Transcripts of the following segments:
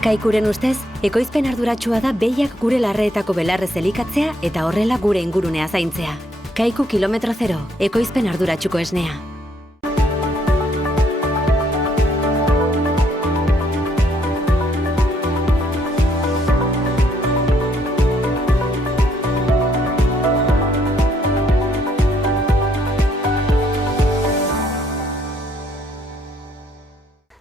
Kaikuren ustez, ekoizpen arduratsua da behiak gure larreetako belarrez elikatzea eta horrela gure ingurunea zaintzea. Kaiku kilometro zero, ekoizpen arduratsuko esnea.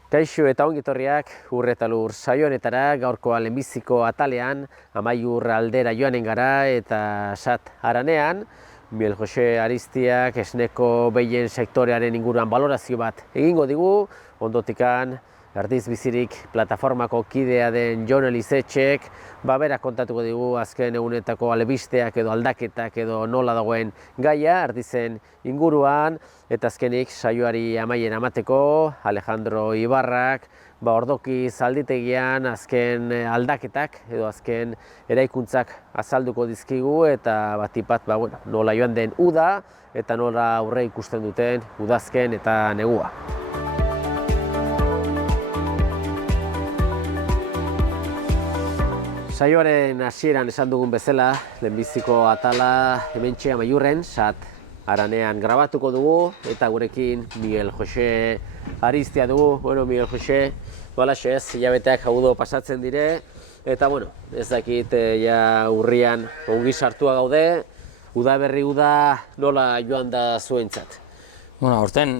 Kaixo eta ongitorriak Ur eta Lur saio honetara, gaurkoa lehenbiziko atalean Amaiur aldera joanen gara eta Sat Haranean Miguel Jose Aristiak esneko behien sektorearen inguruan balorazio bat egingo digu, ondotikan Erdiz Bizirik plataformako kidea den Jon Elizetxek berak kontatuko digu azken egunetako albisteak edo aldaketak edo nola dagoen gaia Erdizen inguruan, eta azkenik saioari amaien amateko Alejandro Ibarrak ordoki zalditegian azken aldaketak edo azken eraikuntzak azalduko dizkigu eta batipat nola joan den uda eta nola aurre ikusten duten udazken eta negua. Saioaren hasieran esan dugun bezala, lehenbiziko atala hementxe Amaiurren, Sat Haranean grabatuko dugu, eta gurekin Miguel Jose Aristia dugu. Bueno, Miguel Jose, balaxe ez, hilabeteak haudo pasatzen dire, eta bueno, ez dakit ja urrian ongi sartua gaude, udaberri uda nola joan da zuentzat? Bueno, aurten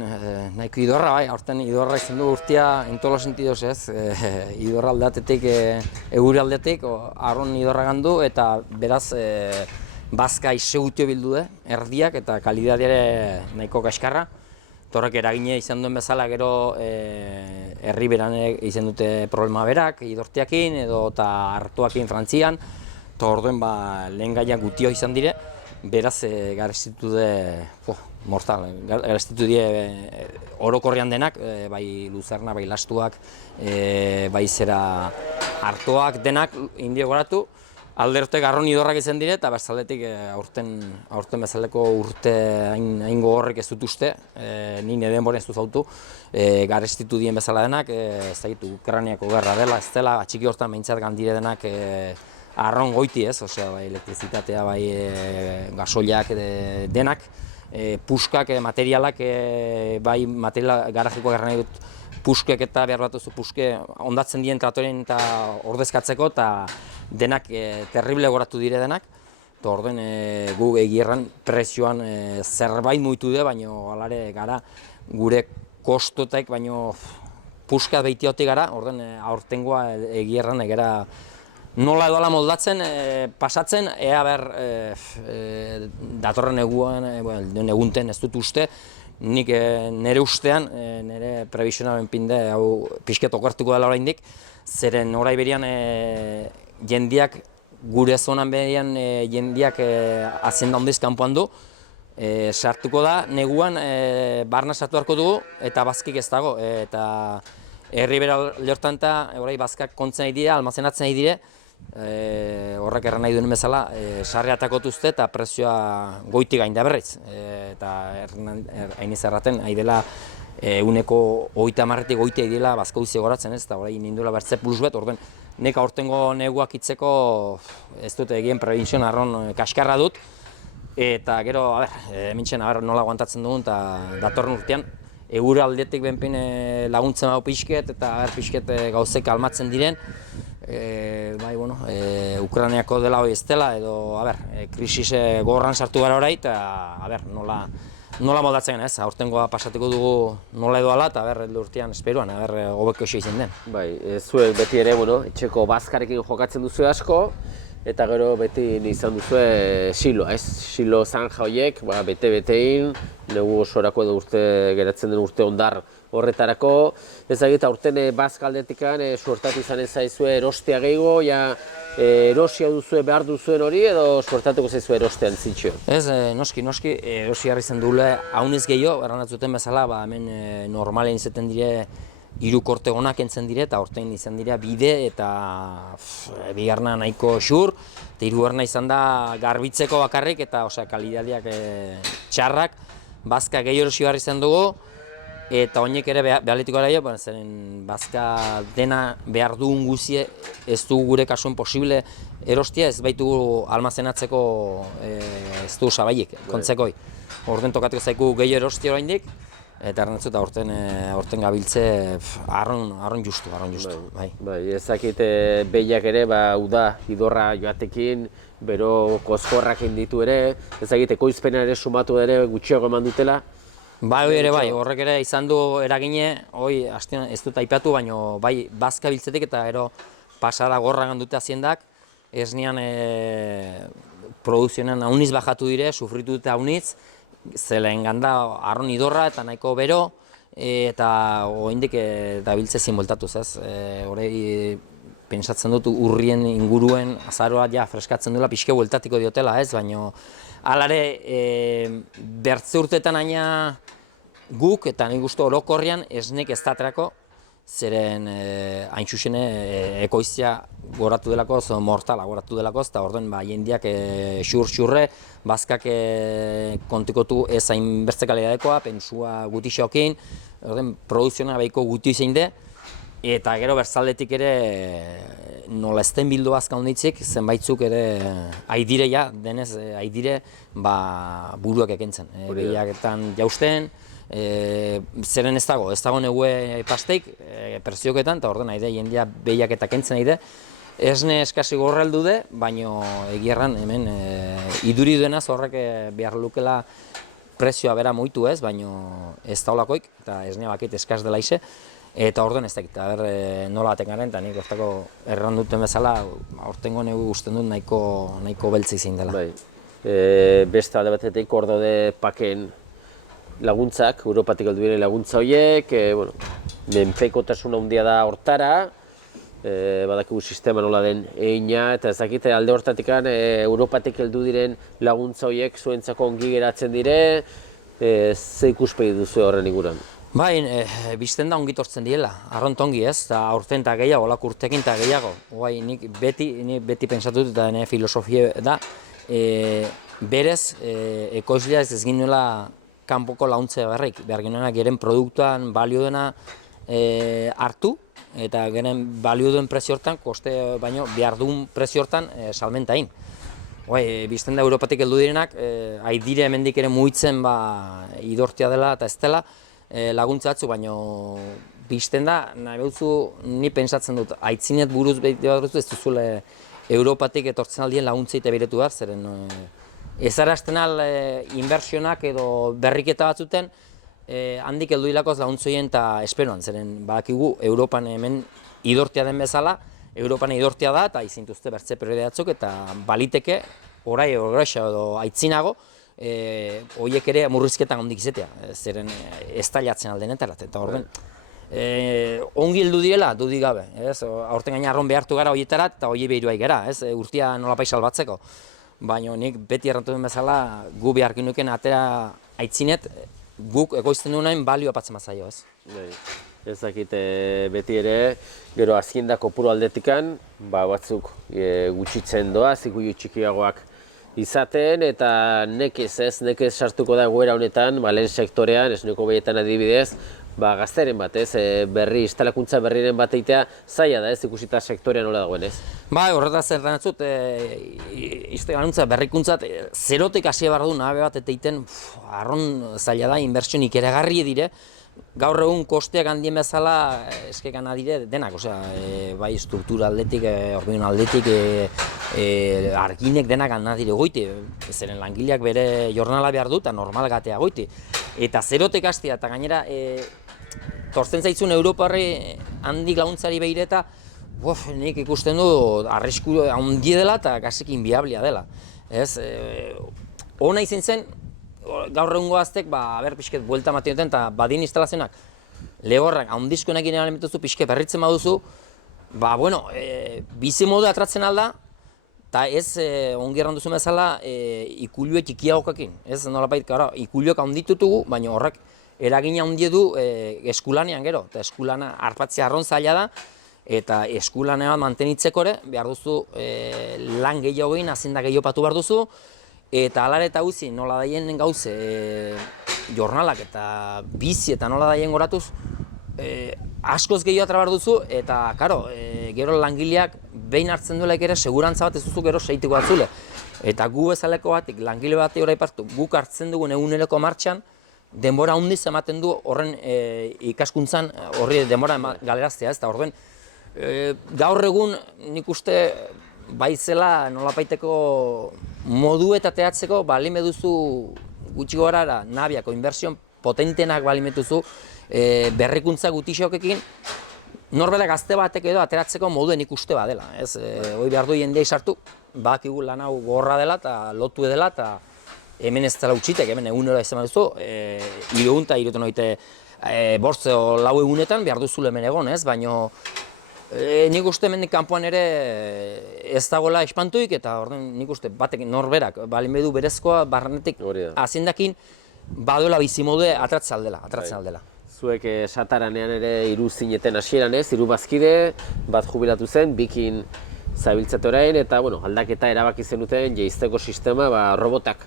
nahiko idorra bai, aurten idorra izan du urtia en todos los sentidos ez, idorra aldatetik, eguri aldetik, arron idorra gandu eta beraz bazka iseutio bildu erdiak eta kalidadea nahiko kaskarra. Torrek eragine izan duen bezala gero herri beran izan dute problema berak, idortiakin edo eta hartuakin Frantzian, eta orduen lehen gaiak gutio izan dire, beraz garestitu mortal, garestitu die orokorrean denak, bai luzerna, bai lastuak, bai zera hartoak denak indio goratu, aldertek arron idorrak izan dire, eta bezaletik aurten bezaleko urte hain gogorrek ez dut uste, nire denboren ez dut zautu, garestitu dien bezala denak, ez dakitu Ukrainiako gerra dela, ez dela, atxiki hortan behintzat gandire denak arron goiti ez, osea, bai elektrizitatea, bai gasoiak denak, puskak, materialak, bai materiala garajikoak gara nahi dut, puskek eta behar bat duzu puske ondatzen dien tratoren eta ordezkatzeko eta denak terrible goratu dire denak. Eta orduen gu egierran prezioan zerbait muitu du, baina alare gara gure kostotek, baina puska behitiotik gara, orduen aurtengoa egierran egera nola edoala moldatzen, pasatzen, ea datorren egunten ez dut uste, nik nire ustean, nire previsionaren pinde, hau pixket okartuko dela oraindik, zeren orai berian jendiak, gure zonan berian jendiak azenda hondiz kanpoan du, sartuko da, neguan barna sartu harko dugu, eta bazkik ez dago, eta herri bera lehortan eta orai bazkak kontzen nahi dire, almazenatzen nahi dire, horrek erran nahi duen bezala, sarri atakotuzte eta prezioa goiti gain da berriz. Eta hain izarraten, nahi dela uneko 30-etik goiti nahi dela bazka uzi goratzen ez, eta horrein ninduela bertze plus bet, orduen nek aurtengo neguak itzeko ez dut egien prebintzion arron kaskarra dut, eta gero, hementxen nola aguantatzen dugun, eta datorren urtean, egure aldetik benpin laguntzen hau pixket, eta pixket gauzek almatzen diren, Ukrainiako dela hori ez dela, edo krisis gogorran sartu gara orai, eta nola moldatzen ez, aurtengoa pasatuko dugu nola edo ala, eta heldu urtean esperuan, hobeko eixo izan den. Bai, zuek beti ere, etxeko bazkarekin jokatzen duzu asko, eta gero beti izan duzu silo, ez? Silo zanja horiek, bete-betein, negu osorako edo urte geratzen den urte ondar horretarako. Ezagita, aurten bazkaldetikan suertatu izan ez zaizue erostea gehiago, erosia duzue behar duzuen hori edo suertatuko zaizue erostean zitxo? Ez, noski, erosi harri zen duela haunez gehiago, erranatzuten bezala, hemen normalen izaten dire hiru korte onak entzen dire, eta aurten izan dira bide eta bigarna nahiko xur, eta hirugarna izan da garbitzeko bakarrik eta kalidadeak txarrak, bazka gehi erosi behar izan dugu, eta oinek ere behaletiko gara zeren bazka dena behar dugun guzie ez dugu gure kasuen posible erostia, ez baitugu almazenatzeko ez dugu sabaiek, kontzekoi. Orten tokatuko zaiku gehi erostia oraindik, eta errantzu eta orten gabiltze arron justu. Bai, ezakit behiak ere, uda idorra joatekin, bero kozkorrak inditu ere, ezakit ekoizpena ere sumatu ere gutxiago eman dutela. Bai, horrek ere izan du eragine, ez dut aipatu, baina bai, bazka biltzetik eta gero pasada gorra gandute aziendak, ez nian produzionean hauniz bajatu dire, sufritu dute hauniz, zelen ganda arron idorra eta nahiko bero, eta oraindik dabiltze zinboltatuz, ez? Horei pentsatzen dut urrien inguruen azaroa ja freskatzen duela, pixke bueltatiko diotela, ez? Baina halare bertze urteetan aina guk, eta nik uste orokorrean esnek ez datrako, zeren hain txuxene ekoizia goratu delako, mortala goratu delako, eta orduan jendiak xur-xurre, bazkak kontikotu ez hain bertzekalidadekoa, pensua guti xokin, orduan produziona behiko guti zein de, eta gero bertzaldetik ere nola ezten bildu bazka honditzik, zenbaitzuk ere aidireia, denez aidire buruak ekentzen, behiaketan jausten, zeren ez dago negue pasteik, prezioketan, eta orduan nahi de, jendia behiak eta kentzen nahi de. Esne eskasi gorreldu de, baina egierran hemen iduri duenaz horrek behar lukela prezioa bera moitu ez, baina ez da olakoik, eta esnea bakit eskaz dela ize, eta orduan ez dakit, nola baten garen, eta nik oztako erran duten bezala, ortengo negu usten dut nahiko beltzik zein dela. Beste alde batetik ordode paken laguntzak, Europatik heldu diren laguntza horiek, menpekotasun handia da hortara, badakigu sistema nola den eina, eta ez dakite alde hortatik Europatik heldu diren laguntza horiek zuentzako ongi geratzen dire, ze ikuspegi duzu horren inguruan? Bai, bizten da ongi tortzen diela, arront ongi ez, eta aurten eta gehiago, olak urtekin eta gehiago. Nik beti pentsatut eta nire filosofia da, berez ekoizlea ez ginuela kanpoko launtzea behar genuenak geren produktuan balio dena hartu, eta geren balio duen prezio hortan, koste baino behar duen prezio hortan salmenta egin. Bizten da Europatik heldu direnak, aidire hemendik ere mugitzen idortia dela eta ez dela laguntza batzu, baino bizten da, nahi behutzu, ni pentsatzen dut, aitzinet buruz behar ez duzule Europatik etortzen aldien laguntza eta beretu behar, zeren ezarazten al inbertsionak edo berriketa batzuten handik heldu hilakoz laguntzoien eta esperoan, zeren badakigu Europan hemen idortia den bezala, Europan idortia da eta izintuzte bertze periode batzuk eta baliteke orai edo aitzinago horiek ere murrizketan handik izatea, zeren ez tailatzen aldenetarat, eta horren ongi heldu diela, dudik gabe, aurten gaina arron behartu gara horietarat eta horiei behiruai gara, urtia nolapait salbatzeko. Baina nik beti errantu den bezala gu beharkin nuken atera aitzinet guk ekoizten duenain balioa patzen mazaio, ez? Ez dakit beti ere, gero azienda kopuru aldetikan, batzuk gutxitzen doa, zikuio txikiagoak izaten, eta nekez sartuko da egoera honetan, lehen sektorean, esneko behietan adibidez, gazteren bat, berri, instalakuntza berriren bat egitea, zaila da, ez ikusita sektorean nola dagoen, ez? Horretaz erranatzut, instalakuntza berrikuntzat, zerotik hasi behar du nabe bat eta egiten, arron zaila da, inbertsionik eragarri dire, gaur egun kosteak handien bezala eskekan adire denak, bai struktura aldetik, horbigun aldetik, arginek denak adire goiti, zeren langileak bere jornala behar du eta normal gatea goiti. Eta zerotek hastea eta gainera tortzen zaitzun Europarri handik laguntzari behireta, nik ikusten du arrisku handi dela eta gasik inbiablia dela. Hona izin zen, gaur egungo aztek, pixket buelta ematen duten eta badin instalazionak lehorrak handizkoenak ginen elementuzu pixke berritzen baduzu, bizi modu atratzen alda, eta ez ongi erran duzu bezala ikulue txikiagokakin. Ez nolapait, ikuluak handitutugu, baina horrek eragina handi du eskulanean gero, eta eskulana harpatzea arron zaila da, eta eskulanean mantenitzeko ere, behar duzu lan gehiago egin, azinda gehiago patu behar duzu, eta alare eta guzi, nola daien gauze, jornalak eta bizi eta nola daien goratuz, askoz gehiago atrabar duzu, eta, karo, gero langileak behin hartzen duelaik ere, segurantza bat ez duzu gero seitiko batzule. Eta gu bezaleko batik, langile bati hori aipartu, guk hartzen dugun eguneroko martxan, denbora handiz ematen du horren ikaskuntzan horri denbora galeraztea, ez da, orduen, gaur egun nik uste baizela nolapaiteko modu eta teatzeko balime duzu gutxi gorara nabiako inbertsion potentenak balimetuzu berrikuntza gutixokekin norbera gazte batek edo ateratzeko moduen ikuste badela, ez? Hoi behar du jendea sartu, badakigu lan hau gorra dela eta lotu dela eta hemen ez dela utxitek, hemen egunero izan duzu, 365 bortze o lau egunetan behar duzu hemen egon, ez? Baina nik uste hemendik kanpoan ere ez dagoela espantuik eta nik uste batek norberak balin bedu berezkoa barrenetik azindakin baduela bizimode atratzen aldela. Zuek Sataranean ere hiru zineten hasieran ez, hiru bazkide, bat jubilatu zen, bikin zabiltzat orain, eta bueno, aldaketa erabaki zenuten jeizteko sistema robotak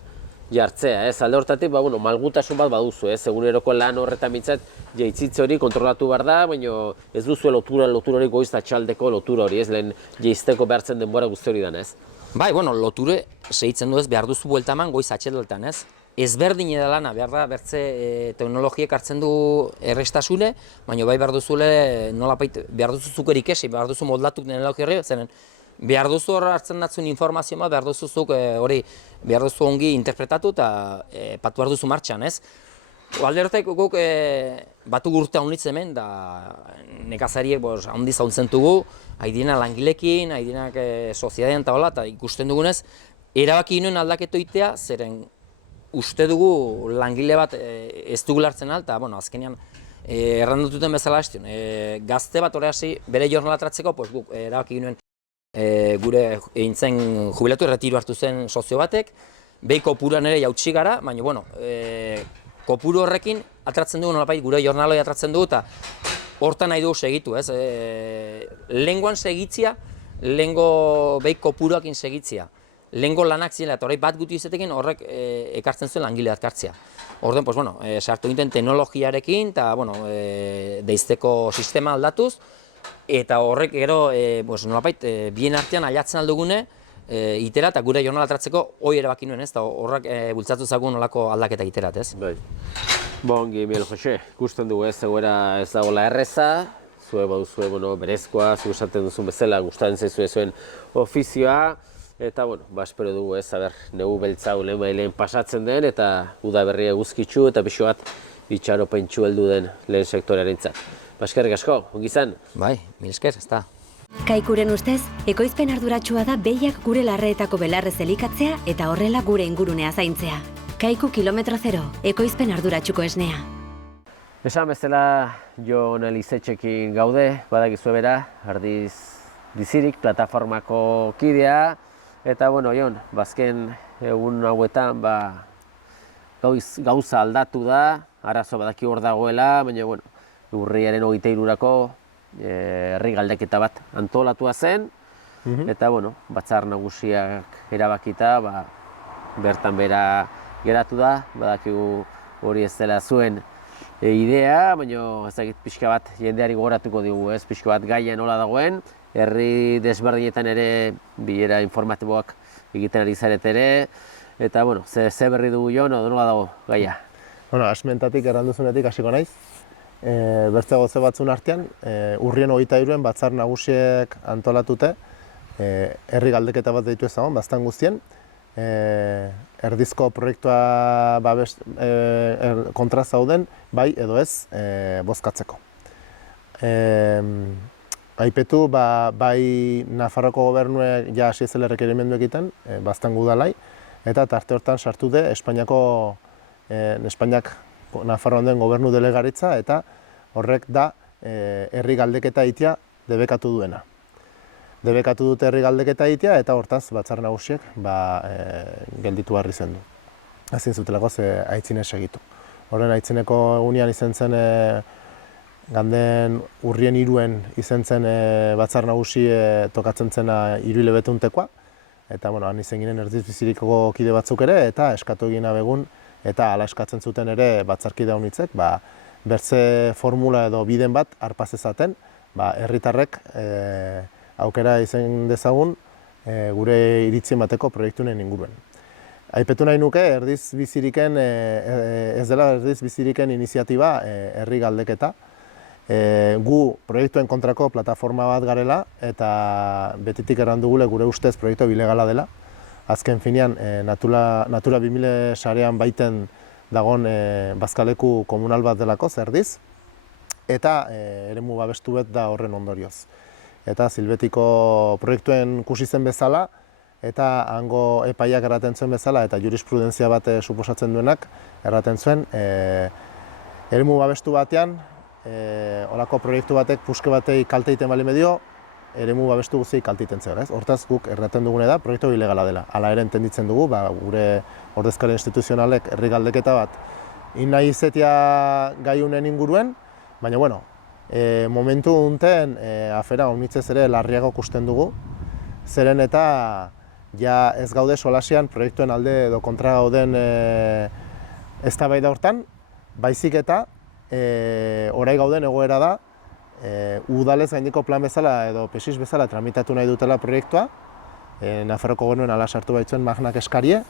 jartzea, ez? Alde hortatik, malgutasun bat baduzu, ez? Eguneroko lan horretan mintzat, jeitzitze hori kontrolatu behar da, baina ez duzu lotura hori goiz atxaldeko lotura hori, ez? Lehen jeizteko behartzen denbora guzti hori dan, ez? Bai, loture segitzen du ez, behar duzu buelta eman goiz atxedeltan, ez? Ezberdin edalana, behar da, bertze teknologiek hartzen du errestasune, baina bai behar duzule nolapait, behar duzu zukerik esi, behar duzu moldatuk teknologi horri, zeren behar duzu hor hartzen datzun informazioa, behar duzuzuk hori, behar duzu ongi interpretatu eta patu behar duzu martxan, ez? Alde horretak guk batu urte haunitz hemen, da nekazariek handi zauntzen dugu, haidina langilekin, haidinak soziadean eta hola, eta ikusten dugunez, erabaki nuen aldaketo itea, zeren uste dugu langile bat ez dugu lartzen alta, azkenean errandututen bezala hastion. Gazte bat hori hasi bere jornala atratzeko, guk erabaki nuen gure eintzen jubilatu erretiru hartu zen sozio batek, behi kopuruan ere jautsi gara, baina kopuru horrekin atratzen dugu nolapait gure jornaloi atratzen dugu eta hortan nahi dugu segitu, ez? Lehengoan segitzia, lehengo behi kopuruakin segitzia. Lehengo lanak ziren eta bat gutu izatekin horrek ekartzen zuen langile atkartzea. Orduan, sartu egiten teknologiarekin eta deizteko sistema aldatuz eta horrek gero nolapait bien artean ailatzen aldugune itera eta gure jornala atratzeko hori erabaki nuen, ez? Horrek bultzatu zagun nolako aldaketa iterat, ez? Bai. Ongi, Miel Jose, ikusten dugu ez egoera ez dagoela erreza, zue baduzue berezkoa, zu esaten duzun bezala, gustatzen zaizue zuen ofizioa, eta, espero dugu ez, negu beltza lehen pasatzen den, eta udaberria eguzkitsu eta pixo bat itxaropentsu heldu den lehen sektorearentzat. Eskerrik asko, ongi izan? Bai, mil esker, ez da. Kaikuren ustez, ekoizpen arduratsua da behiak gure larreetako belarrez elikatzea eta horrela gure ingurunea zaintzea. Kaiku kilometro zero, ekoizpen arduratsuko esnea. Esan bezala Jon Elizetxekin gaude, badakizue bera, Ardiz Bizirik plataformako kidea, eta Jon, bazken egun hauetan gauza aldatu da, arazo badaki hor dagoela, baina urriaren 23-rako herri galdeketa bat antolatua zen, eta batzar nagusiak erabakita, bertan bera geratu da, badakigu hori ez dela zuen idea, baina ezagit pixka bat jendeari gogoratuko digu, ez pixka bat gaia nola dagoen, herri desberdinetan ere bilera informatiboak egiten ari zaret ere, eta ze berri dugu Jon, nola dago gaia? Asmentatik erranduzunetik hasiko naiz. Bertze goze batzun artean, urrien 23-en batzar nagusiek antolatute, herri galdeketa bat deitu ezagun, baztan guztien, erdizko proiektua kontra zauden, bai edo ez, bozkatzeko. Aipetu, bai Nafarroko gobernuek ja hasi zela errekerimendu egiten, baztan gudalai, eta tarte hortan sartu de Espainiak Nafarroan den gobernu delegaritza, eta horrek da herri galdeketa egitea debekatu duena. Debekatu dute herri galdeketa egitea, eta hortaz batzar nagusiek gelditu harri zen du. Ezin zutelako aitzine segitu. Horren aitzineko egunean izan zen, ganden urrien 3-en izan zen batzar nagusi tokatzen zena 3 hilebetuntekoa, eta han izan ginen Erdiz Biziriko kide batzuk ere, eta eskatu egin abegun eta hala eskatzen zuten ere batzarkide unitzek, bertze formula edo biden bat arpaz ezaten, herritarrek aukera izan dezagun gure iritzi emateko proiektunen inguruen. Aipetu nahi nuke, erdiz biziriken, ez dela erdiz biziriken iniziatiba herri galdeketa. Gu proiektuen kontrako plataforma bat garela eta betitik errandugule gure ustez proiektu ilegala dela. Azken finean, Natura 2000 sarean baiten dagon bazkaleku komunal bat delako, Zerdiz, eta eremu babestu bet da horren ondorioz. Eta Zilbetiko proiektuen kusi zen bezala, eta hango epaiak erraten zuen bezala, eta jurisprudentzia bat suposatzen duenak erraten zuen, eremu babestu batean, holako proiektu batek puske batei kalte egiten bali medio, eremu babestu guztiei kalte egiten zela. Hortaz, guk erraten dugune da, proiektu ilegala dela. Hala ere entenditzen dugu, gure ordezkari instituzionalek herri galdeketa bat nahi izetia gaiunen inguruen, baina, momentu unten afera honitzez ere larriago ikusten dugu, zeren eta ja ez gaude solasian proiektuen alde edo kontra gauden eztabaida hortan, baizik eta orai gauden egoera da, udalez gaindiko plan bezala edo PESIS bezala tramitatu nahi dutela proiektua, Nafarroko Gobernuen ala sartu baitzuen magnak eskarie,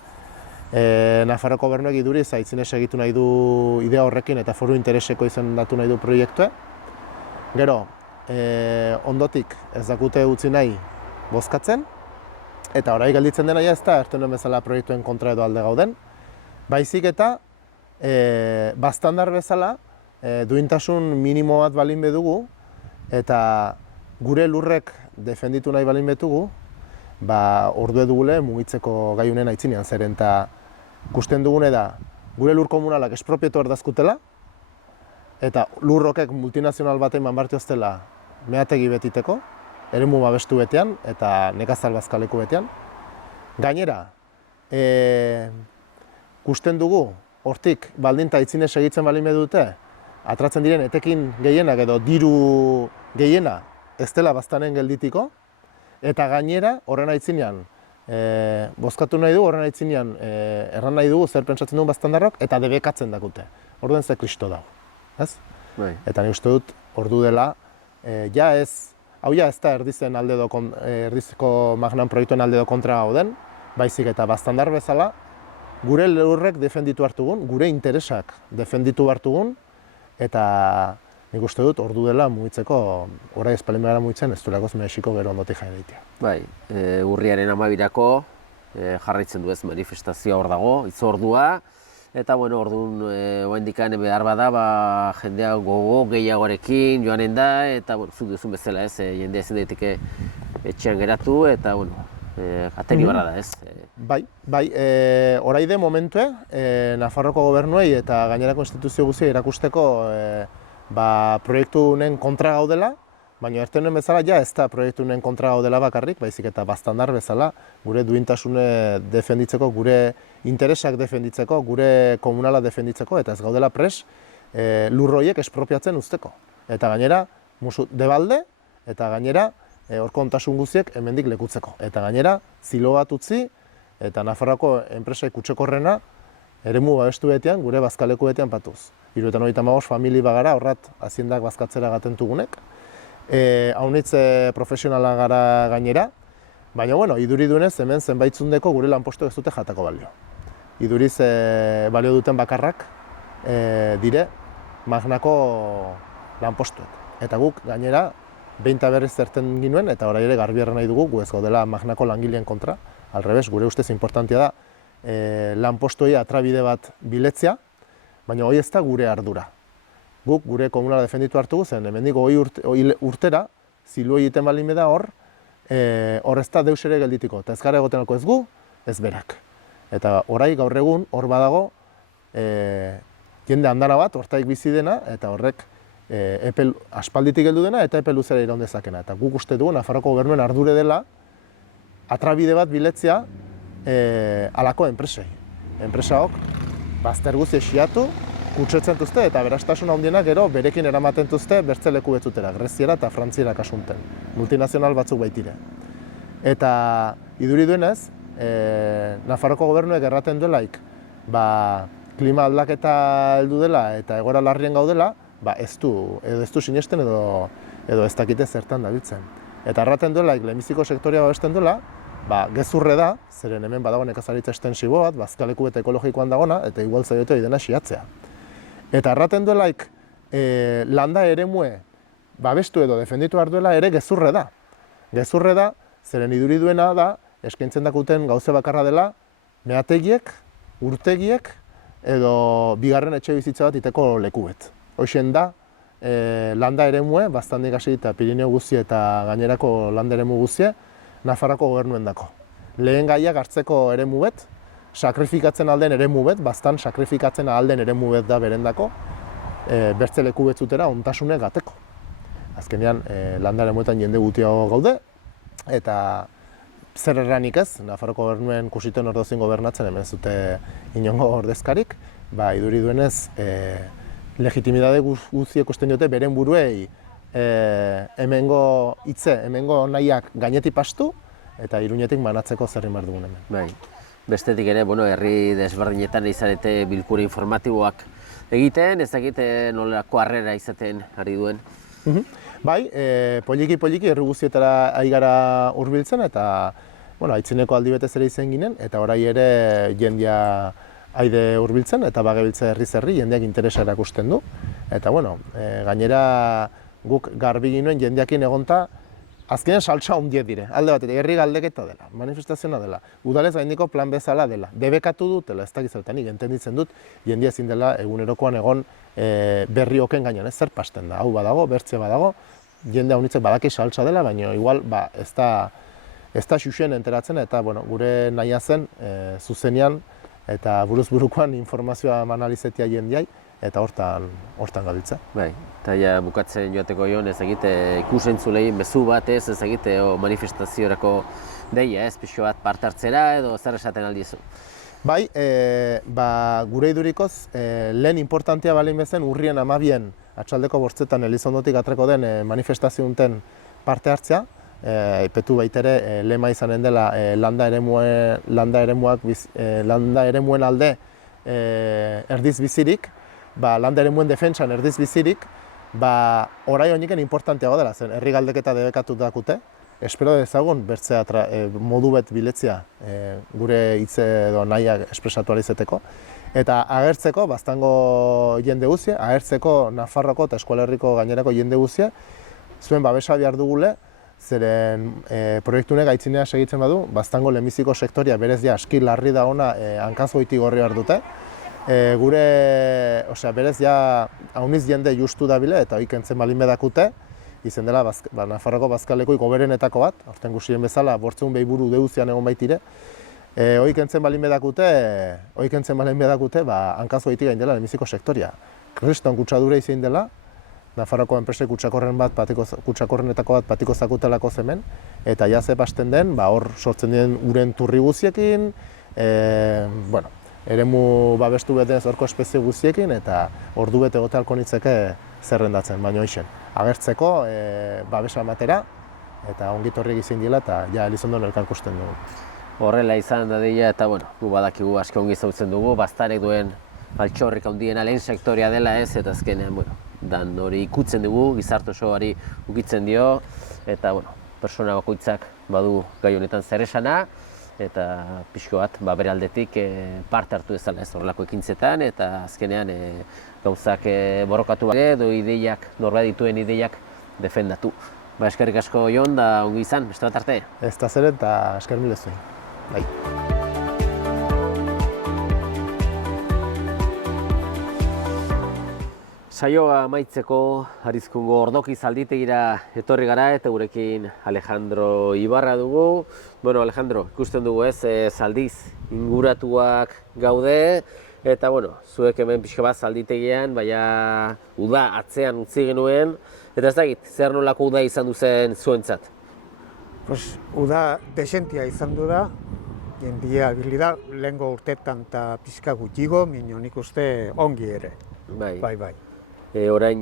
Nafarroko Gobernuek iduriz aitzinez egitu nahi du idea horrekin eta foru intereseko izendatu nahi du proiektua. Gero, ondotik ez dakute utzi nahi bozkatzen, eta orai gelditzen dena ez da ertenen bezala proiektuen kontra edo alde gauden, baizik eta bastandar bezala duintasun minimo bat balin bedugu, eta gure lurrek defenditu nahi balin betugu, ordue dugule mugitzeko gaiunen aitzinean, zeren eta ikusten dugune da gure lur komunalak espropietu erdazkutela, eta lurrokek multinazional batean manbartioztela mehategi betiteko, eremu babestu betean eta nekazal bazkaleku betean. Gainera, ikusten dugu hortik baldinta aitzinez segitzen balin dute, atratzen diren etekin gehienak edo diru gehiena ez dela baztanen gelditiko, eta gainera horren aitzinean bozkatu nahi du, horren aitzinean erran nahi dugu zer pentsatzen dugun baztandarrok eta debekatzen dakute. Orduen ze kristo dago, ez? Eta ni uste dut ordu dela, hau ez da erdizen alde edo erdizko magnan proiektuen alde edo kontra gauden, baizik eta baztandar bezala, gure lurrek defenditu hartugun, gure interesak defenditu hartugun, eta nik uste dut ordu dela mugitzeko, orai ez palin behar mugitzen, ez duelakoz Mexiko gero ondotik jai daitea. Bai, urriaren 12-irako jarraitzen du ez manifestazioa hor dago, itzordua, eta orduan oraindikan behar bada jendea gogo gehiagorekin joanen da, eta zuk duzun bezala ez, jendea ezin daiteke etxean geratu, eta ateri barra da ez. Bai, oraide momentue, Nafarroko Gobernuei eta gainerako instituzio guztia erakusteko proiektu honen kontra gaudela, baina ertenen bezala ez da proiektu honen kontra gaudela bakarrik, baizik eta bastandar bezala gure duintasune defenditzeko, gure interesak defenditzeko, gure komunala defenditzeko, eta ez gaudela pres lurroiek espropiatzen usteko. Eta gainera, musu debalde, eta gainera, horko ontasun guztiek hemendik lekutzeko. Eta gainera, zilo bat utzi, eta Nafarroako enpresai kutsekorrena eremu babestu betean, gure bazkaleku betean patuz. 75 famili bagara, horrat aziendak bazkatzera gatentugunek. Haunitz profesionala gara gainera, baina iduri duenez hemen zenbaitzundeko gure lanpostu ez dute jatako balio. Iduriz balio duten bakarrak dire magnako lanpostuek. Eta guk gainera, behin eta berriz zerten ginuen, eta orai ere garbi erran nahi dugu, gu ez gaudela magnako langileen kontra. Alrebez, gure ustez inportantia da lanpostuei atrabide bat biletzea, baina hori ez da gure ardura. Guk gure komunala defenditu hartugu zen, hemendik 20 urtera, zilu egiten balin da hor ez da deus ere gelditiko, eta ez gara egotenako ez gu, ez berak. Eta orai gaur egun hor badago jende andana bat, hortaik bizi dena, eta horrek aspalditik heldu dena eta epe luzera iraun dezakena. Eta guk uste dugu Nafarroko Gobernuen ardure dela atrabide bat biletzea halako enpresei. Enpresaok bazter guzti esiatu, kutsetzen duzte eta berastasun handienak gero berekin eramaten duzte bertze leku betzutera, Greziara eta Frantziara kasunten, multinazional batzuk baitire. Eta iduri duenez, Nafarroko Gobernuek erraten duelaik, klima aldaketa heldu dela eta egoera larrien gaudela, ba ez du sinesten edo ez dakite zertan dabiltzen. Eta erraten duela, lehenbiziko sektorea babesten duela, ba, gezurre da, zeren hemen badago nekazaritza estensibo bat, bazkaleku eta ekologikoan dagona, eta igual zaiote dena xiatzea. Eta erraten duela, landa eremue babestu edo defenditu behar duela ere gezurre da. Gezurre da, zeren iduri duena da, eskaintzen dakuten gauze bakarra dela, meategiek, urtegiek, edo bigarren etxe bizitza bat iteko lekubet. Hoxen da, landa eremue, Baztandik hasi eta Pirineo guztie eta gainerako landa eremu guztie, Nafarroako gobernuen dako. Lehen gaiak hartzeko eremu bet, sakrifikatzen alden eremu bet, Baztan sakrifikatzen alden eremu bet da berendako, bertze leku betzutera ontasune gateko. Azkenean, landa eremuetan jende gutiago gaude, eta zer erranik ez, Nafarroako gobernuen kusiten ordozin gobernatzen hemen zute inongo ordezkarik, ba, iduri duenez, legitimidade guztiek usten diote beren buruei hemengo hitze, hemengo nahiak gainetik pastu eta Iruñetik banatzeko zer egin behar dugun hemen. Bai. Bestetik ere, herri desberdinetan izarete bilkura informatiboak egiten, ez dakite nolako harrera izaten ari duen. Bai, poliki herri guztietara ari gara hurbiltzen eta aitzineko aldi betez ere izan ginen eta orai ere jendia haide hurbiltzen eta bagebiltza herri jendeak interesa erakusten du. Eta gainera guk garbi ginuen jendeakin egonta azkenean saltsa handiak dire. Alde batetik herri galdeketa dela, manifestazioa dela, udalez gaindiko plan bezala dela, debekatu dutela, ez dakiz zertanik, entenditzen dut jendia ezin dela egunerokoan egon berri oken gainean, zer pasten da, hau badago, bertze badago, jende haunitzek badaki saltsa dela, baina igual ez da xuxen enteratzen eta gure nahia zen zuzenean eta buruz burukoan informazioa manalizetia jendiai eta hortan gabiltza. Bai, eta ja bukatzen joateko joan ez egite ikusentzulei mezu bat ez egite manifestaziorako deia ez pixo bat parte hartzera edo zer esaten aldiezu? Bai, gure idurikoz lehen importantea balin bezen urrien 12 atxaldeko 8 Elizondotik atreko den manifestaziounten parte hartzea. Ipetu baitere lema izanen dela landa eremuen alde erdiz bizirik, landa eremuen defentsan erdiz bizirik, orai honiken importanteago dela zen, herri galdeketa debekatu dakute. Espero dezagun bertzea modu bet biletzia gure hitze edo nahiak espresatu alizeteko. Eta agertzeko, Baztango jende guzie, agertzeko Nafarroko eta Eskual Herriko gainerako jende guzie, zuen babesa behar dugule, zeren proiektunek aitzinea segitzen badu, Baztango lehenbiziko sektoria berez aski larri da ona hankazgoiti gorri behar dute. Berez hauniz jende justu dabile eta hori kentzen balin bedakute, izen dela Nafarroko bazkalekoi goberenetako bat, aurten guztien bezala, 500 behi buru deuzian egon baitire. Hori kentzen balin bedakute, hankazgoiti gain dela lehenbiziko sektoria. Kriston kutsadura izan dela, Nafarroko enpresek kutsakorrenetako bat patiko zakutelako zemen, eta jaze pasten den, hor sortzen diren uren turri guziekin, eremu babestu beten zorko espezie guziekin, eta ordu bete gote halko nitzeke zerrendatzen, baina hoixen. Agertzeko, babesa matera, eta ongitorriek izin dila, eta Elizondon elkarkusten dugu. Horrela izan dadila, eta gu badakigu asko ongi zautzen dugu, Baztanek duen altxorrik handiena lehen sektoria dela ez, eta azkenean, dan hori ikutzen dugu, gizarte osoari ukitzen dio, eta persona bakoitzak badu gai honetan zer esana, eta pixko bat bere aldetik parte hartu dezala ez horrelako ekintzetan, eta azkenean gauzak borrokatu bat edo ideiak, norbait dituen ideiak defendatu. Eskerrik asko Jon, da ongi izan, beste bat arte. Ez da zer eta esker mil zuen. Bai. Saioa amaitzeko Arizkungo ordoki zalditegira etorri gara eta gurekin Alejandro Ibarra dugu. Alejandro, ikusten dugu ez, zaldiz inguratuak gaude, eta zuek hemen pixka bat zalditegian, baina uda atzean utzi genuen, eta ez dakit, zer nolako uda izan duzen zuentzat? Uda desentia izan du da, jendia bilida, lehengo urtetan eta pixka gutxigo, nik uste ongi ere. Bai. Orain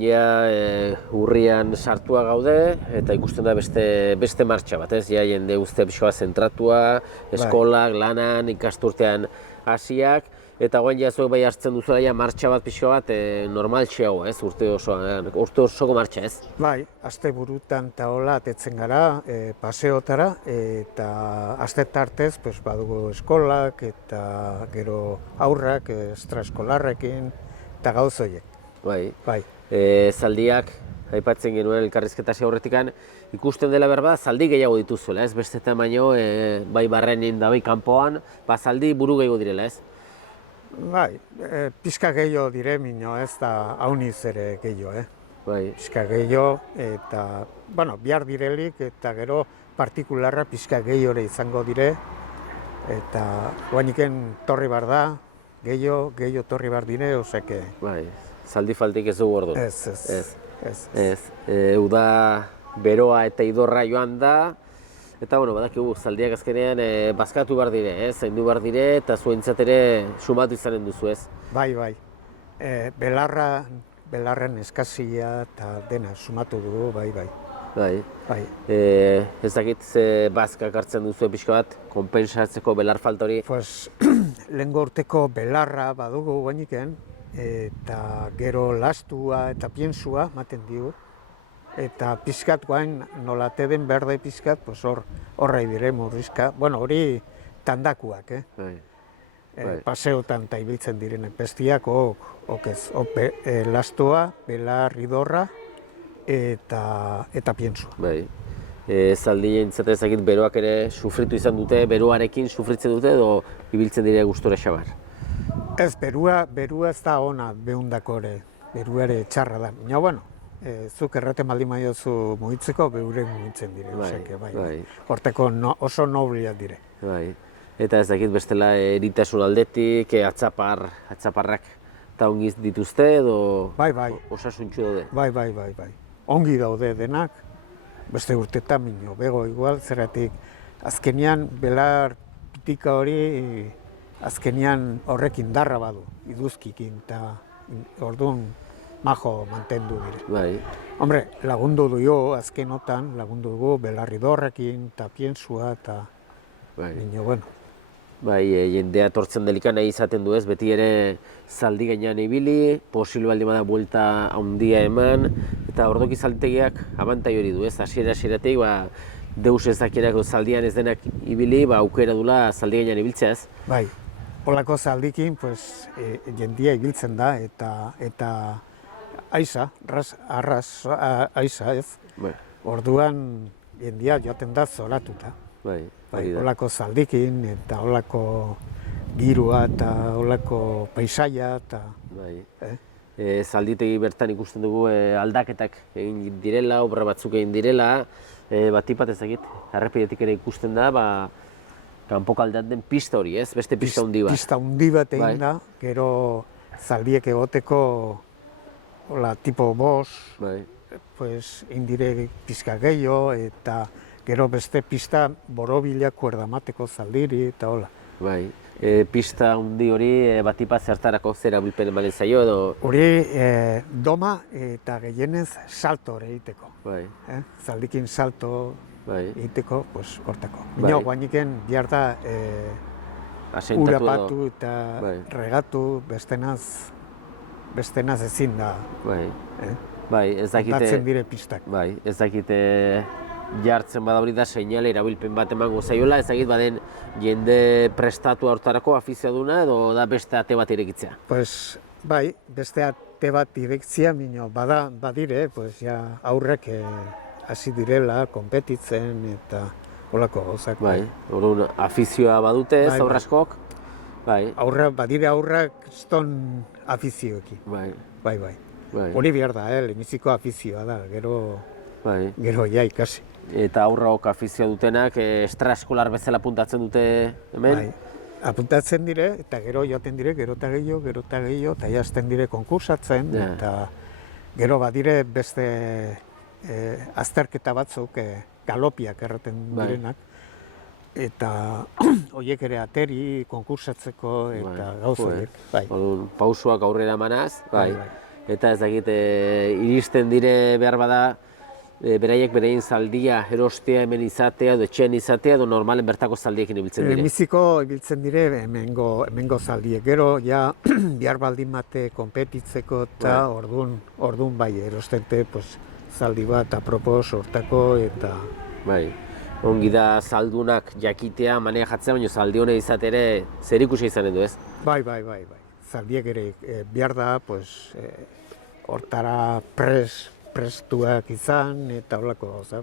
urrian sartua gaude, eta ikusten da beste martxa bat, ez? Jende uste pixoa zentratua, eskolak, lanan, ikasturtean hasiak, Eta guain jazuek bai hartzen duzuela ja martxa bat pixka bat normaltxeago, ez? Urte osoko martxa, ez? Bai, aste burutan eta hola atetzen gara paseotara eta aste tartez pues, badugu eskolak eta gero aurrak extraeskolarrekin eta gauz horiek. Bai. Bai. Zaldiak, aipatzen genuen elkarrizketa hasi aurretikan, ikusten dela berba, zaldi gehiago dituzuela, ez? Beste tamaino, bai barrenin da bai kanpoan, zaldi buru gehiago direla, ez? Bai, pixka gehiago dire mino, ez da hauniz ere gehiago, Bai. Pixka gehiago eta, bueno, bihar direlik eta gero partikularra pixka gehiago izango dire eta guainiken torri bar da, gehiago torri bar dire, oseke... Bai, zaldi faltik ez dugu ordu. Ez. Uda beroa eta idorra joan da, eta bueno, badakigu, zaldiak azkenean bazkatu behar dire, zaindu behar dire, eta zuentzat ere sumatu izanen duzu, ez? Bai. Belarren eskazia eta dena sumatu dugu, bai. Bai. Ez dakit ze bazkak hartzen duzu pixka bat, konpensatzeko belar falta hori? Pues, lehengo urteko belarra badugu guainiken, eta gero lastua eta piensua maten digu. Eta pixkat guain nolate den berde pixkat, pues horrai dire murrizka. Bueno, hori tandakuak, paseotan eta ibiltzen direnek bestiak, lastua, belar, idorra eta piensua. Bai. Zaldi jentzat ezakit beroak ere sufritu izan dute, beroarekin sufritzen dute edo ibiltzen dire gustora xabar? Ez, berua ez da ona behundako ere, berua ere txarra da. Baina, bueno, zuk erraten baldin maiozu mugitzeko, beure mugitzen dire. Bai. Horteko oso nobliak dire. Bai. Eta ez dakit bestela eritasun aldetik, atzaparrak eta ongiz dituzte edo osasuntxu daude? Bai. Ongi daude denak, beste urtetan minio, bego igual, zeratik azkenian belar pitika hori azkenian horrek indarra badu, iduzkikin, eta orduan majo mantendu dire. Bai. Hombre, lagundu dugu, azkenotan, lagundu dugu belarri dorrekin, eta piensua, eta minio, bueno. Bai, jendea tortzen delikan nahi izaten du ez, beti ere zaldi gainean ibili, posible baldin bada buelta handia eman, eta ordoki zalditegiak abantai hori du ez, hasieratik deus ez dakierako zaldian ez denak ibili, aukera dula zaldi gainean ibiltzea ez. Bai, holako zaldikin, jendia ibiltzen da, eta aiza, aiza ez. Orduan jendia joaten da zoratuta. Bai, holako zaldikin, eta holako girua, eta holako paisaia, eta... Zalditegi bertan ikusten dugu aldaketak egin direla, obra batzuk egin direla, batipat ezagit, errepidetik ere ikusten da, kanpoko aldean den pista hori, ez? Beste pista handi bat. Pista handi bat egin da, gero zaldiek egoteko, hola, tipo bos, indire pizka gehiago, eta gero beste pista borobilak kuerdamateko zaldiri, eta hola. Bai, pista handi hori batipat zertarako zera bilpen emanen zaio edo? Hori doma eta gehienez salto hori egiteko. Bai. Zaldikin salto egiteko, hortako. Bino, guainiken bihar da urapatu eta regatu, bestenaz ezin da. Bai, ez dakite... Ondatzen dire pistak. Bai, ez dakite jartzen bada hori da seinale erabilpen bat emango zaiola, ez dakit baden jende prestatu hortarako afiziaduna edo da beste ate bat irekitzea? Bai, beste ate bat irekitzea, badire, aurrek hasi direla, konpetitzen eta holako gauzak. Bai, orduan afizioa badute ez aurraskok? Badire aurrak ston afizioekin. Bai. Hori behar da, lehenbiziko afizioa da, gero ikasi. Eta aurraok afizioa dutenak extraeskolar bezala apuntatzen dute hemen? Bai, apuntatzen dire, eta gero joaten dire, gero eta gehiago, eta jazten dire konkursatzen, eta gero badire beste azterketa batzuk, galopiak erraten direnak, eta horiek ere ateri, konkursatzeko, eta gauza horiek. Pausoak aurrera emanaz, eta ez dakit iristen dire behar bada beraiek beraien zaldia erostea hemen izatea edo etxean izatea edo normalen bertako zaldiekin ibiltzen dire? Lehenbiziko ibiltzen dire hemengo zaldiek. Gero, ja, bihar baldin bate konpetitzeko eta orduan bai, erostente pues, zaldi bat apropos hortako eta... Bai, ongi da zaldunak jakitea, manejatzea, baina zaldi hona izatere zer ikusi izanen du, ez? Bai. Zaldiek ere behar da, pues, hortara prestuak izan eta horlako gauza.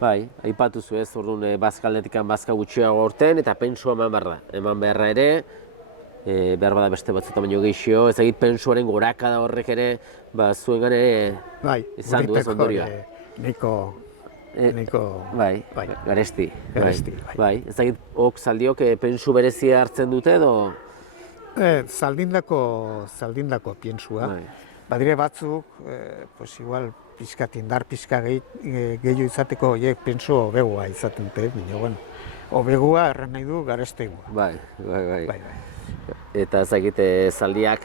Bai, aipatu zu ez, orduan bazka aldetikan bazka gutxiago aurten eta pensua eman behar da. Eman beharra ere, behar bada beste batzuta baino gehiago, ez egit pensuaren gorakada horrek ere, zuengan ere izan du ez ondorioa. Nahiko... Garesti. Bai. Ez egit ok zaldiok pensu berezia hartzen dute edo? Zaldindako piensua. Badire batzuk, pues igual indar pixka gehiago izateko horiek pensu hobegoa izaten dute, baina bueno, hobegoa erran nahi du garestegua. Bai. Eta ez egite zaldiak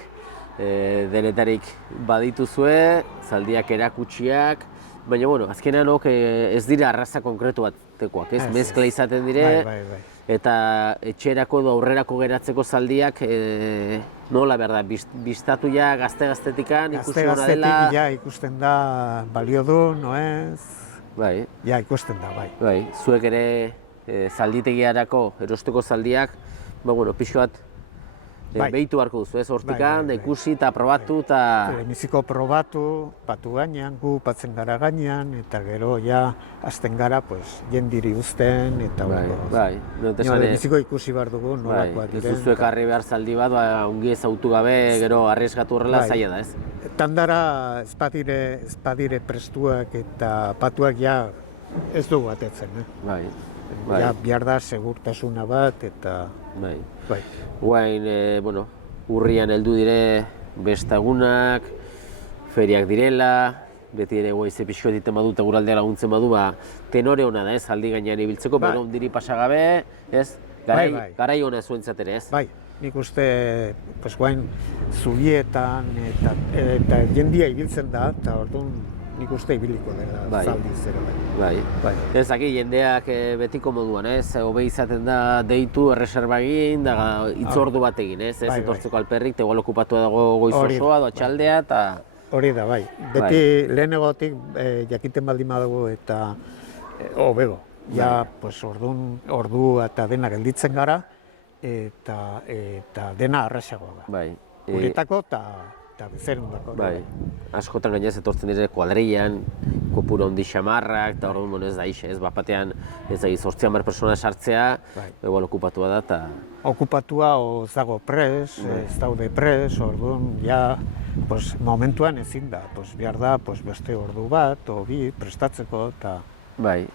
denetarik badituzue, zaldiak erakutsiak, baina bueno, azkenean ez dira arraza konkretu batekoak, ez? Mezkla izaten dire, eta etxerako edo aurrerako geratzeko zaldiak nola behar da, biztatu ja gazte-gaztetikan ikusi hona dela? Gazte-gaztetik ja ikusten da balio du, noez? Bai. Ja ikusten da, bai. Bai, zuek ere zalditegiarako erosteko zaldiak, bueno, pixo bat behitu beharko duzu, ez? Hortikan, ikusi eta probatu eta... Lehenbiziko probatu, patu gainean, gu patzen gara gainean, eta gero ja hasten gara, pues, jendiri uzten, eta Bai. Lehenbiziko ikusi behar dugu, nolakoak diren. Ez duzuek harri behar zaldi bat, ongi ezautu gabe, gero arriesgatu horrela zaila da, ez? Tandara espadire prestuak eta patuak ja ez dugu batetzen, Bai. Ja, behar da segurtasuna bat, eta... Bai. Guain, urrian heldu dire beste egunak, feriak direla, beti ere ze pixko egiten badu eta guraldea laguntzen badu, tenore hona da, ez, aldi gainean ibiltzeko, baina ondiri pasagabe, ez? Garai hona zuentzat ere, ez? Bai, nik uste, pues, guain, zubietan eta jendia ibiltzen da, eta orduan nik uste ibiliko dela zaldi zero. Bai. Ez, jendeak betiko moduan, ez? Hobe izaten da deitu, erreserba egin, da hitzordu bat egin, ez? Ez etortzeko alperrik, igual okupatua dago goiz osoa, atxaldea, eta... Hori da, bai. Beti lehenegotik jakiten baldin badugu eta hobego. Ja, pues, ordu eta dena gelditzen gara, eta dena arrasagoa da. Bai. Guretako eta bezerundako. Bai. Askotan gainez etortzen dire kuadrillan, kopuru handi xamarrak, eta orduan ez da ixe, ez? Bapatean ez da 800 persona sartzea, igual okupatua da, eta... Okupatua ez dago pres, ez daude pres, orduan, ja, momentuan ezin da, behar da beste ordu bat, o bi, prestatzeko, eta... Bai,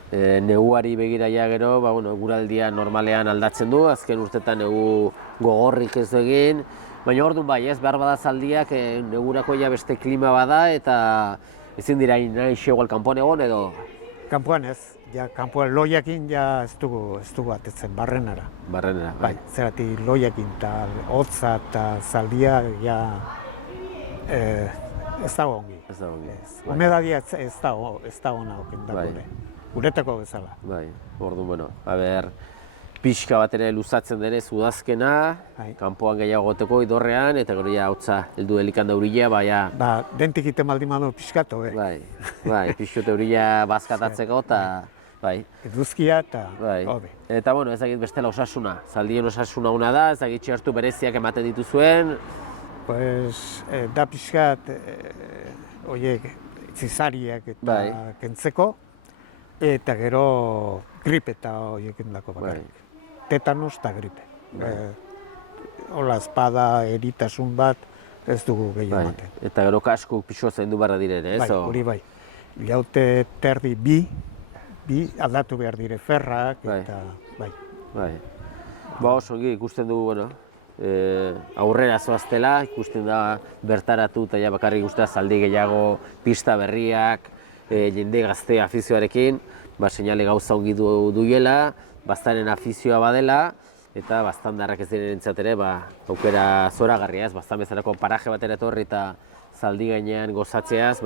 neguari begira ja gero, eguraldia normalean aldatzen du, azken urtetan negu gogorrik ez du egin, baina orduan bai, ez, behar bada zaldiak negurako ja beste klima bada eta ezin dira nahi igual kanpoan egon edo? Kanpoan ez, ja, kanpoan loiakin ja ez dugu atetzen, barrenara. Barrenara, bai. Zeratik loiakin eta hotza eta zaldia ja ez dago ongi. Ez dago ongi. Humedadia ez da ona okindako ere. Guretako bezala. Bai, orduan, pixka bat ere luzatzen denez udazkena, kanpoan gehiago goteko idorrean, eta gero ja hotza heldu delikan da urila, dentik iten baldin badu pixkatu, Bai, pixkote urila bazkatatzeko, eta... Eduzkia eta hobe. Eta, ez dakit bestela osasuna, zaldien osasuna una da, ez dakit txertu bereziak ematen dituzuen? Da pixkat, horiek, zizariak eta kentzeko, eta gero gripe eta horiek endako bakarrik. Tetanus eta gripe. Hola, espada, eritasun bat, ez dugu gehiago ematen. Eta gero kaskuk pixo zaindu barra diren, ez? Hori bai. Ilaute terdi bi aldatu behar dire ferrak, eta bai. Oso ongi ikusten dugu, aurrera zoaztela, ikusten da bertaratu eta bakarrik ikustea zaldi gehiago, pista berriak, jende gazte afizioarekin, seinale gauza ongi duela, baztaren afizioa badela, eta baztandarrak ez diren entzatere, aukera zoragarria ez, baztan bezalako paraje batera etorri eta zaldi gainean gozatzeaz,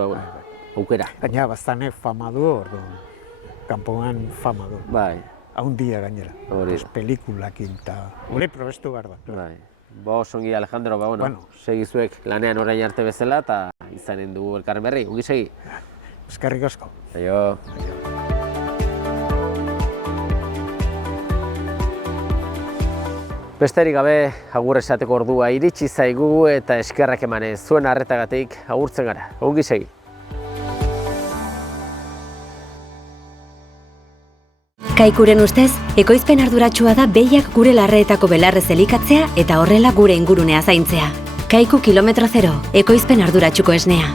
aukera. Gaina bastanek fama du, orduan, kanpoan fama du. Bai, Haundia gainera. Hori da. Pelikulakin eta hori probestu behar da. bai. Ongi Alejandro, Bueno. segizuek lanean orain arte bezala eta izanen dugu elkarren berri, ongi segi. Eskerrik asko. Aio. Besterik gabe, agur esateko ordua iritsi zaigu eta eskerrak emanez zuen arretagatik agurtzen gara. Ongi segi. Kaikuren ustez, ekoizpen arduratsua da behiak gure larreetako belarrez elikatzea eta horrela gure ingurunea zaintzea. Kaiku kilometro zero, ekoizpen arduratsuko esnea.